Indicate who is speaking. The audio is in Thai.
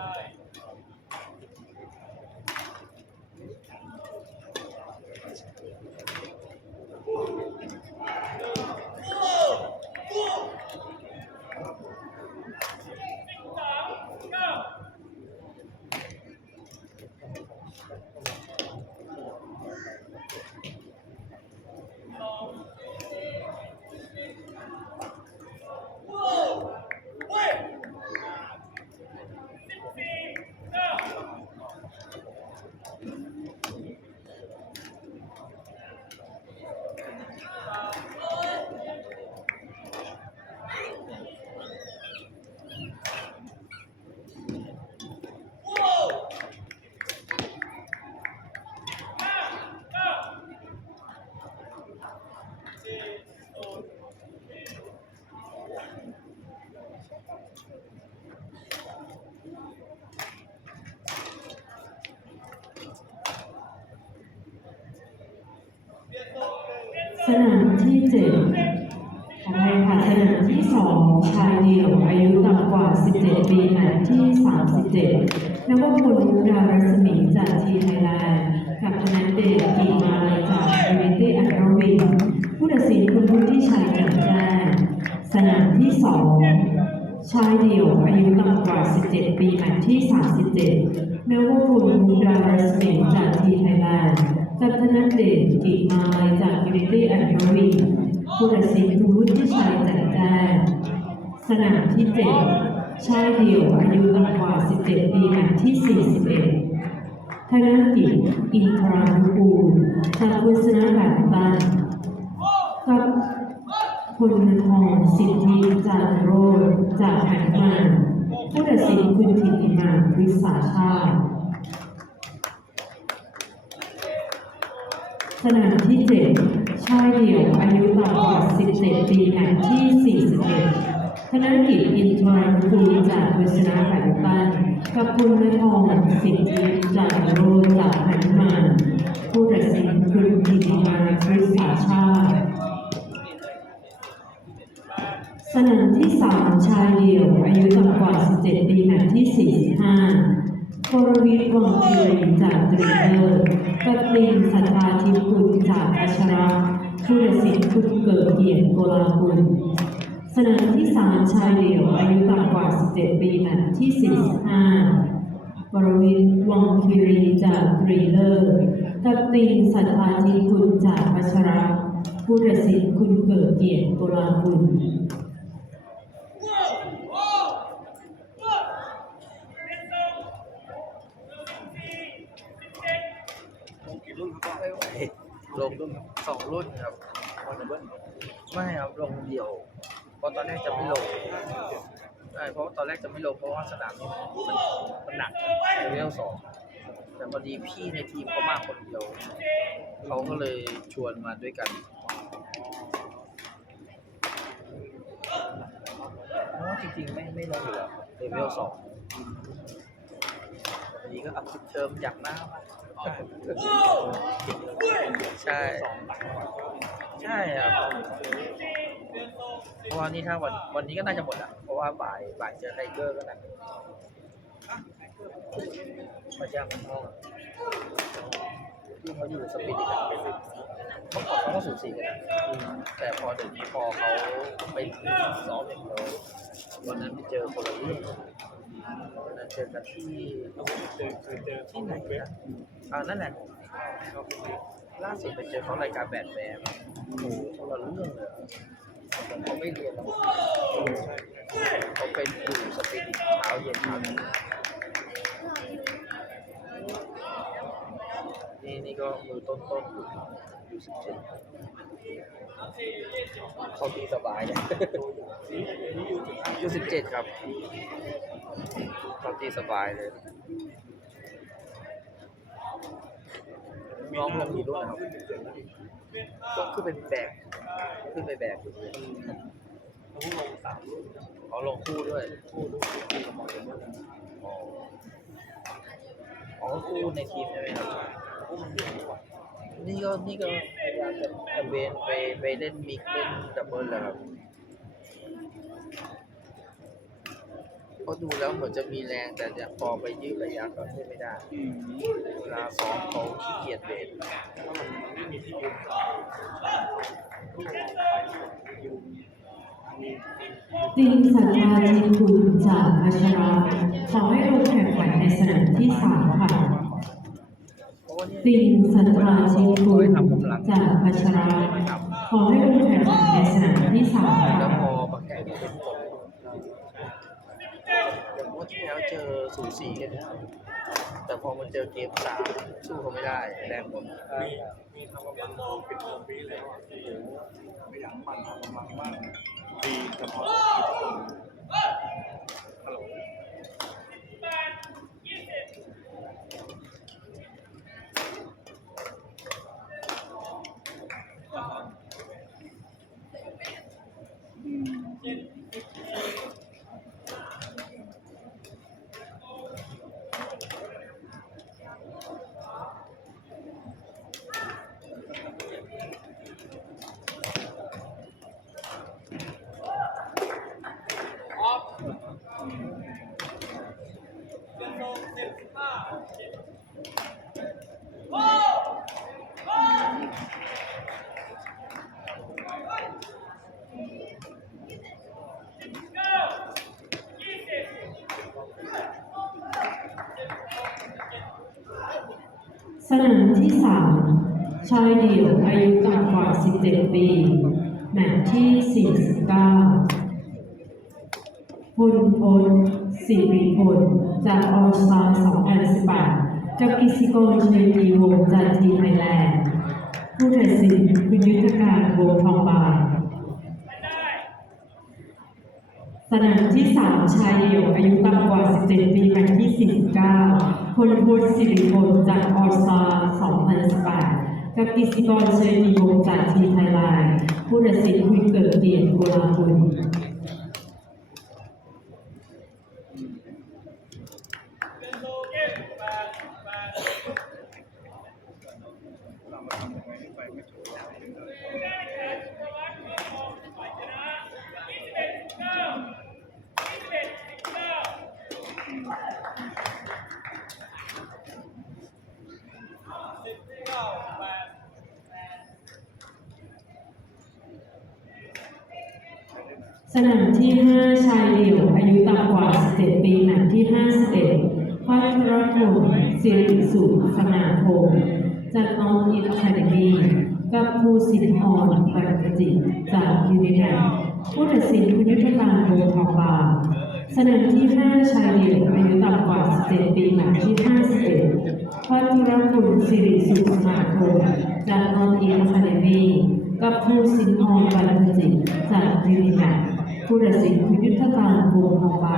Speaker 1: guy. สนามที่เจ็ดขออภัยค่ะสนามที่สองชายเดี่ยวอายุต่ำกว่า 17 ปีแมตช์ที่ 37นวพลมุกดารัศมีจากทีไทยแลนด์กับธนเดชกีมาลัยจากเอเวนตี้อันรวินผู้ตัดสินคุณพุทธิชัยกันแจ้สนามที่สองชายเดี่ยวอายุต่ำกว่า 17 ปีแมตช์ที่ 37นวพลมุกดารัศมีจากทีไทยแลนด์ กับธนเดชกิจมาลัยจากยูนิตี้แอนด์รวินผู้ตัดสินคุณวุฒิชัยแจ่มแจ้งสนามที่7ชายเดี่ยวอายุต่ำกว่า 17 ปีแมตช์ที่ 41ธนกิจอินทรานุกูลจากคุณชนะแบบตันกับคุณนทรสิทธิจารโรจากหันมาผู้ตัดสินคุณธิติมาวิสาชาติ สนามที่ 7 ชายเดี่ยวอายุต่ำกว่า17 ปีแมตช์ที่ 41 ธนกิจอินทรานคูจากวิศนาแบดมินตันกับคุณนทองสิทธิจากโรจากหันมานผู้ตัดสินคุณกิติมาคริสาชาติสนามที่ 3 ชายเดี่ยว อายุต่ำกว่า 17 ปีแมตช์ที่ 45กรวิทย์วังคีรีจากตรีเนอร์กับลินสัทธา ทิพย์คุณจากอัชระผู้ตัดสินคุณเกิดเกียรติโกลาคุณสนามที่3ชายเดี่ยวอายุต่ำกว่า 17 ปีแมตช์ที่ 45กรวิทย์วังคีรีจากตรีเนอร์กับลินสัทธาทิคุณจากอัชระผู้ตัดสินคุณเกิดเกียรติโกลาคุณ
Speaker 2: กี่รุ่นครับ
Speaker 3: ไม่ไหวลง สองรุ่นครับ
Speaker 2: วันดับเบิ้ล
Speaker 3: ไม่ครับลงเดียวเพราะตอนแรกจะไม่ลงใช่เพราะว่าตอนแรกจะไม่ลงเพราะว่าสนามนี้มันมันหนักเลเวลสองแต่พอดีพี่ในทีมเขามาคนเดียวเขาก็เลยชวนมาด้วยกันเพราะว่าจริงๆไม่ไม่ลงอยู่แล้วเลเวลสองวันนี้ก็อัพเทอมอยากหน้ามา ใช่ ใช่ครับเพราะว่านี่ถ้าวันวันนี้ก็น่าจะหมดอะ เพราะว่าบ่ายบ่ายเจอไทเกอร์ก็หนักมาจากมันห้องที่เขาอยู่สปิริตอะเมื่อก่อนเขาก็สูสีกันนะแต่พอเดี๋ยวนี้พอเขาไปซ้อมอย่างเดียววันนั้นไปเจอคนละเรื่อง เจอกันที่
Speaker 2: เจอเคยเจอ
Speaker 3: ที่ไหนนะอ่านั่นแหละครับล่าสุดไปเจอเขารายการแบดแบมโอ้โหคนละเรื่องเลยเขาไม่เรียนแล้วเขาเป็นอยู่สปิริตเช้าเย็นเช้านนี่นี่ก็มือต้นต้นอยู่อยู่สิบเจ็ดเขาตีสบายเนี่ยอยู่สิบเจ็ดครับ เขาตีสบายเลย น้องลงกี่รุ่นนะครับก็คือเป็นแบกขึ้นไปแบกอยู่เลย
Speaker 2: ต้องลงสามรุ่น
Speaker 3: เขาลงคู่ด้วย
Speaker 2: คู่รุ่นที่สมองเดบิ้ล
Speaker 3: อ๋ออ๋อคู่ในทีมใช่ไหมครับ
Speaker 2: คู่มันเยอะกว่า
Speaker 3: นี่ก็นี่ก็พยายามจะจะเวนไปไปเล่นมิกเล่นดับเบิลแล้วครับ เขาดูแล้วเหมือนจะมีแรงแต่จะพอไปยืดระยะก็ไม่ได้เวลาซ้อมเขาขี้เกียจเบรก
Speaker 2: ถ้ามันไม่มีที่ยืนผู้ลงไปยืนมี
Speaker 1: ติงสัญญาจีคุณจากพัชราขอให้ลงแข่งขันในสนามที่สามค่ะ
Speaker 3: เพราะว่าเนี่ย
Speaker 1: ติงสัญญาจีคุณจากพัชราขอให้ลงแข่งขันในสนามที่สาม
Speaker 3: แล้
Speaker 1: ค่ะ
Speaker 3: ที่แล้วเจอสูสีกันนะแต่พอมาเจอเกมสามสู้เขาไม่ได้ แรงหมด
Speaker 2: มีมีทำกำลังปิดโรงปีแล้วอะโอ้โหไม่อยากปั่นทำกำลังมากดีเฉพาะฮัลโหล
Speaker 1: สนามที่สามชายเดี่ยวอายุต่ำกว่า 17 ปี แมตช์ที่ 49พลพลสิริพล จากออสตา2018 กับกิสิกรเชยดีวงจากทีไทยแลนด์ ผู้ตัดสินคุณยุทธการวงทองบานสนามที่ 3 ชายเดี่ยวอายุต่ำกว่า 17 ปีแมตที่ 49พลพุทธสิริพลจากออสตา2018 กับกิสิกรเชยดีวงจากทีไทยแลนด์ผู้ตัดสินคุณเกิดเกียรติกุลาคุณ สนามที่ 5 ชายเดี่ยว อายุต่ำกว่า 17 ปีแมตช์ที่ 51พัชรพลสิริสุขสนาพงศ์ จากน้องอินอะคาเดมีกับภูสิทธิ์พรปรกจิตจากยูนิแนผู้ตัดสินคุณยุทธการโบทองบาสนามที่ 5 ชายเดี่ยวอายุต่ำกว่า 17 ปีแมตช์ที่ 51พัชรพลสิริสุขสนาพงศ์จากนองอินอะคาเดมีกับภูสิทธิ์พรปรกจิตจากยูนิแนผู้ตัดสินคือยุทธการวงทองบา